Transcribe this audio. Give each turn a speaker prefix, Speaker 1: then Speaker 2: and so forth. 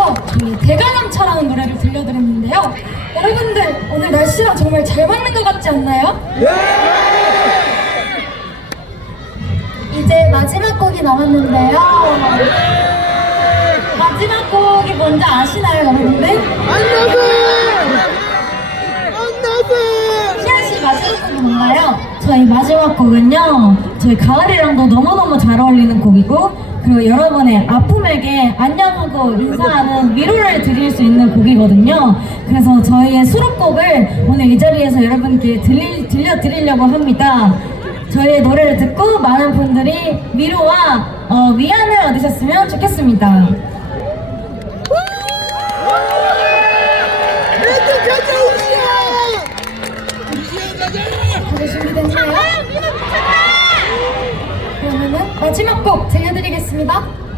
Speaker 1: 이어서 저희 대관람차라는 노래를 들려드렸는데요. 여러분들 오늘 날씨랑 정말 잘 맞는 것 같지 않나요? 이제 마지막 곡이 남았는데요. 마지막 곡이 뭔지 아시나요, 여러분들? 시아 씨 마지막 곡이 뭔가요? 저희 마지막 곡은요. 저희 가을이랑도 너무너무 잘 어울리는 곡이고 그리고 여러분의 아픔에게 안녕하고 인사하는 위로를 드릴 수 있는 곡이거든요. 그래서 저희의 수록곡을 오늘 이 자리에서 여러분께 들리, 들려드리려고 합니다. 저희의 노래를 듣고 많은 분들이 위로와 어, 위안을 얻으셨으면 좋겠습니다. 다들 준비됐나요? 그러면은 마지막 곡 들려드리겠습니다.